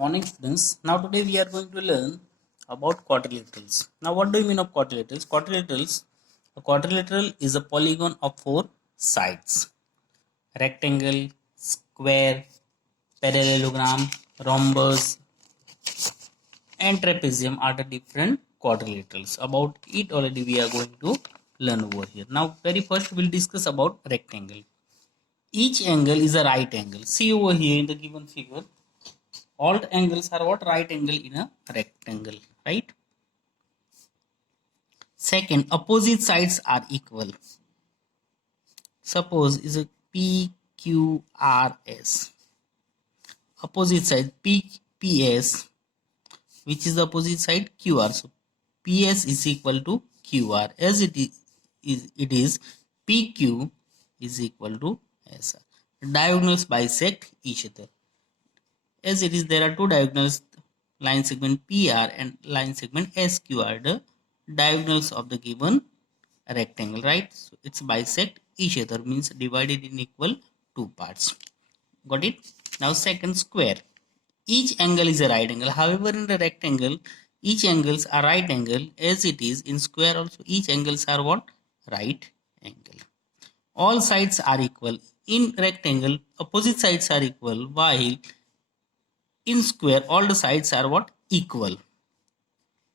Morning students. Now today we are going to learn about quadrilaterals. Now what do you mean of quadrilaterals? A quadrilateral is a polygon of four sides. Rectangle, square, parallelogram, rhombus and trapezium are the different quadrilaterals. About it already we are going to learn over here. Now very first we will discuss about rectangle. Each angle is a right angle. See over here in the given figure. All angles are what? Right angle in a rectangle, right? Second, opposite sides are equal. Suppose is a PQRS. Opposite side PS, which is the opposite side QR. So PS is equal to QR, as it is PQ is equal to SR. Diagonals bisect each other. As it is, there are two diagonals, line segment PR and line segment SQ are the diagonals of the given rectangle, right? So it's bisect each other, means divided in equal two parts. Got it? Now second, square. Each angle is a right angle. However, in the rectangle, each angles are right angle. As it is in square also, each angles are what? Right angle. All sides are equal. In rectangle, opposite sides are equal, while in square all the sides are what? Equal.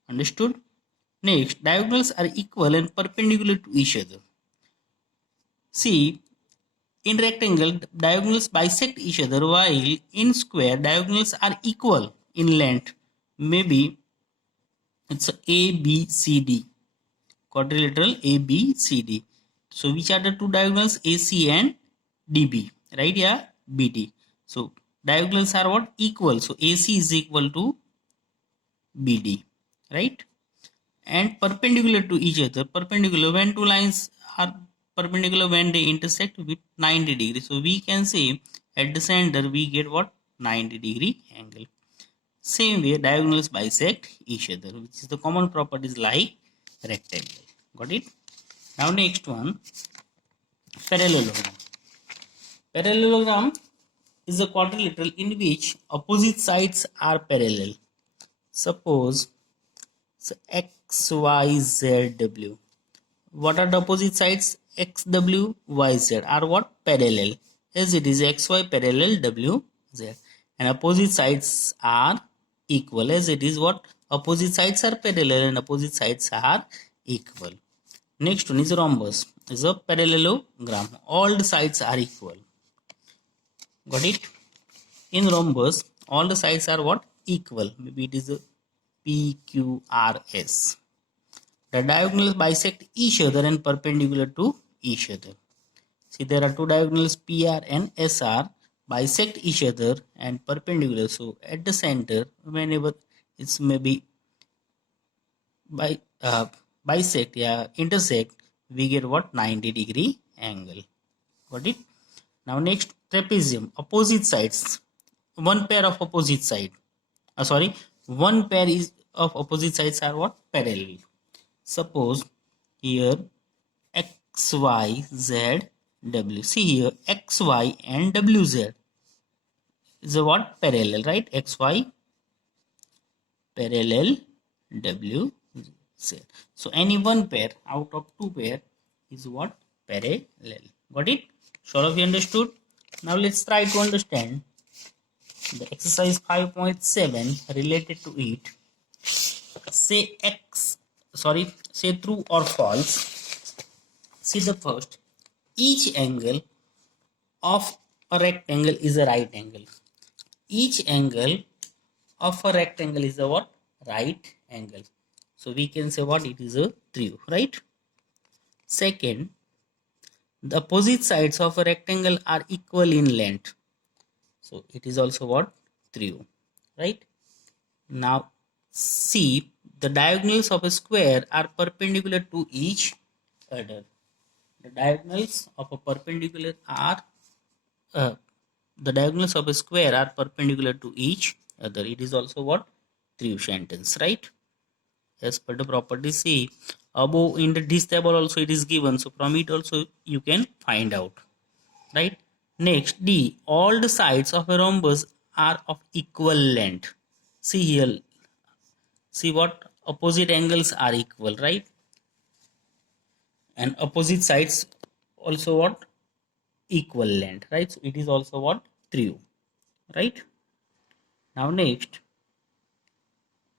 Understood? Next, diagonals are equal and perpendicular to each other. See, in rectangle diagonals bisect each other, while in square diagonals are equal in length. Maybe it's ABCD, quadrilateral ABCD. So which are the two diagonals? AC and DB, right? Yeah, BD. So diagonals are what? Equal. So AC is equal to BD, right? And perpendicular to each other. Perpendicular when two lines are perpendicular when they intersect with 90 degrees. So we can say at the center we get what? 90-degree angle. Same way diagonals bisect each other, which is the common properties like rectangle. Got it? Now next one, parallelogram. Parallelogram is a quadrilateral in which opposite sides are parallel. Suppose so X, Y, Z, W. What are the opposite sides? X, W, Y, Z are what? Parallel. As it is X, Y parallel W, Z. And opposite sides are equal. As it is what? Opposite sides are parallel and opposite sides are equal. Next one is rhombus. Is a parallelogram. All the sides are equal. Got it? In rhombus, all the sides are what? Equal. Maybe it is a PQRS. The diagonals bisect each other and perpendicular to each other. See, there are two diagonals PR and SR bisect each other and perpendicular. So at the center, whenever it's maybe bisect, intersect, we get what? 90-degree angle. Got it? Now next, trapezium. Opposite sides. One pair of opposite side. One pair is of opposite sides are what? Parallel. Suppose here X, Y, Z, W. See here X, Y and W, Z is a what? Parallel, right? X, Y parallel, W, Z. So any one pair out of two pair is what? Parallel. Got it? So all of you understood? Now let's try to understand the exercise 5.7 related to it. Say true or false. See the first. Each angle of a rectangle is a right angle. Each angle of a rectangle is a what? Right angle. So we can say what? It is a true, right? Second, the opposite sides of a rectangle are equal in length. So it is also what? True, right? Now see, the diagonals of a square are perpendicular to each other. The diagonals of a perpendicular are the diagonals of a square are perpendicular to each other. It is also what? True sentence, right? As per the property. See above in this table also it is given, so from it also you can find out, right? Next, D. All the sides of a rhombus are of equal length. See here, see what opposite angles are equal, right? And opposite sides also what equal length, right? So it is also what true, right? Now next,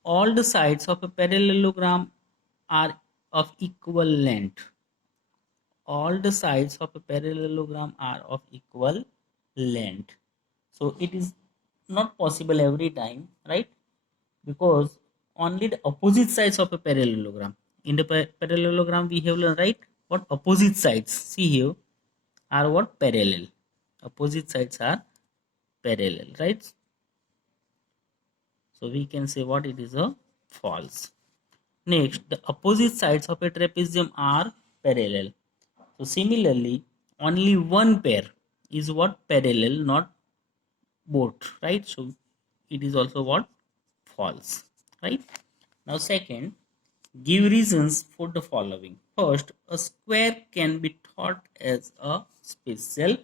all the sides of a parallelogram are of equal length. All the sides of a parallelogram are of equal length. So it is not possible every time, right? Because only the opposite sides of a parallelogram. In the parallelogram we have learned, right? What opposite sides, see here, are what parallel. Opposite sides are parallel, right? So we can say what it is a false. Next, the opposite sides of a trapezium are parallel. So similarly, only one pair is what parallel, not both, right? So it is also what false, right? Now second, give reasons for the following. First, a square can be thought as a special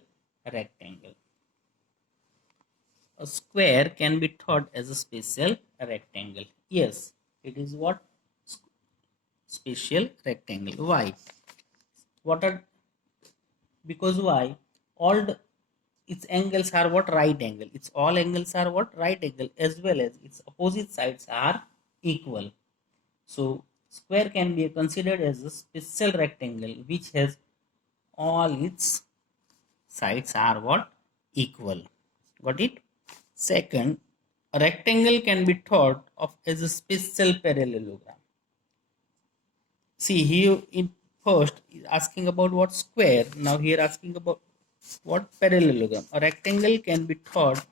rectangle. A square can be thought as a special rectangle. Yes, it is what special rectangle. Why? What are, because why? All the, its angles are what right angle. Its all angles are what right angle, as well as its opposite sides are equal. So square can be considered as a special rectangle which has all its sides are what equal. Got it? Second, a rectangle can be thought of as a special parallelogram. See here in first is asking about what square. Now here asking about what parallelogram. A rectangle can be thought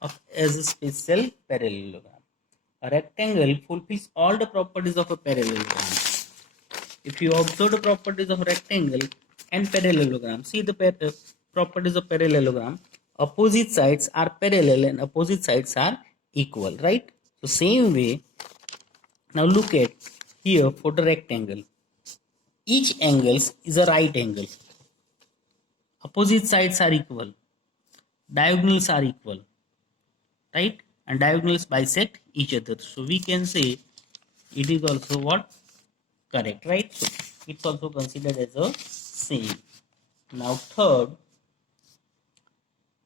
of as a special parallelogram. A rectangle fulfills all the properties of a parallelogram. If you observe the properties of rectangle and parallelogram, see the properties of parallelogram. Opposite sides are parallel and opposite sides are equal, right? So same way, now look at here for the rectangle. Each angle is a right angle. Opposite sides are equal. Diagonals are equal, right? And diagonals bisect each other. So we can say it is also what correct, right? So it's also considered as a same. Now third,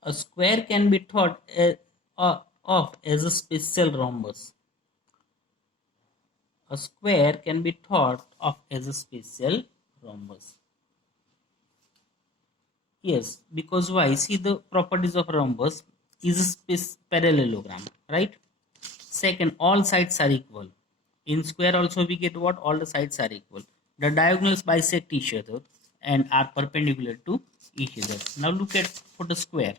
a square can be thought of as a special rhombus. A square can be thought of as a special rhombus. Yes, because why? See the properties of rhombus is a parallelogram, right? Second, all sides are equal. In square also we get what? All the sides are equal. The diagonals bisect each other and are perpendicular to each other. Now look at for the square.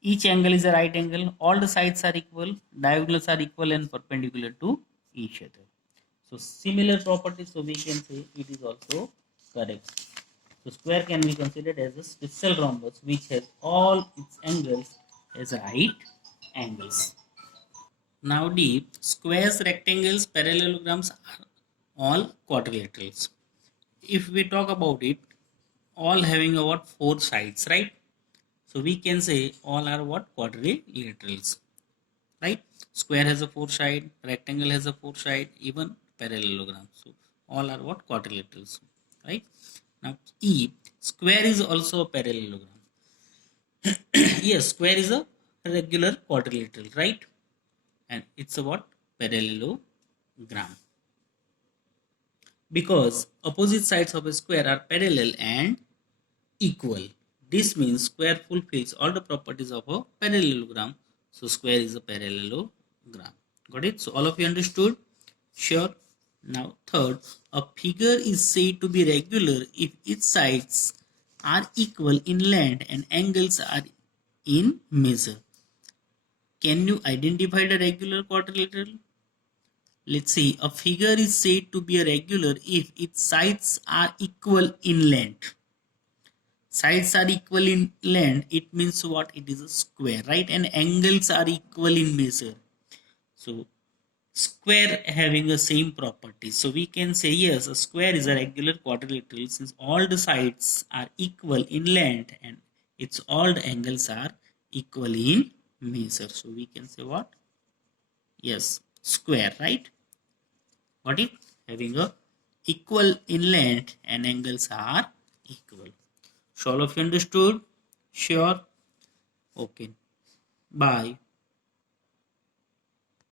Each angle is a right angle. All the sides are equal. Diagonals are equal and perpendicular to each other. So similar properties, so we can say it is also correct. So square can be considered as a special rhombus which has all its angles as right angles. Now the squares, rectangles, parallelograms are all quadrilaterals. If we talk about it, all having about four sides, right? So we can say all are what quadrilaterals, right? Square has a four side, rectangle has a four side, even parallelogram. So all are what quadrilaterals, right? Now E, square is also a parallelogram. Yes, square is a regular quadrilateral, right? And it's a what parallelogram, because opposite sides of a square are parallel and equal. This means square fulfills all the properties of a parallelogram. So square is a parallelogram. Got it? So all of you understood? Sure. Now third, a figure is said to be regular if its sides are equal in length and angles are in measure. Can you identify the regular quadrilateral? Let's see, a figure is said to be a regular if its sides are equal in length. Sides are equal in length, it means what? It is a square, right? And angles are equal in measure. So square having the same property. So we can say yes, a square is a regular quadrilateral since all the sides are equal in length and its all the angles are equal in measure. So we can say what? Yes, square, right? What if having a equal in length and angles are equal? So all of you understood? Sure? Okay. Bye.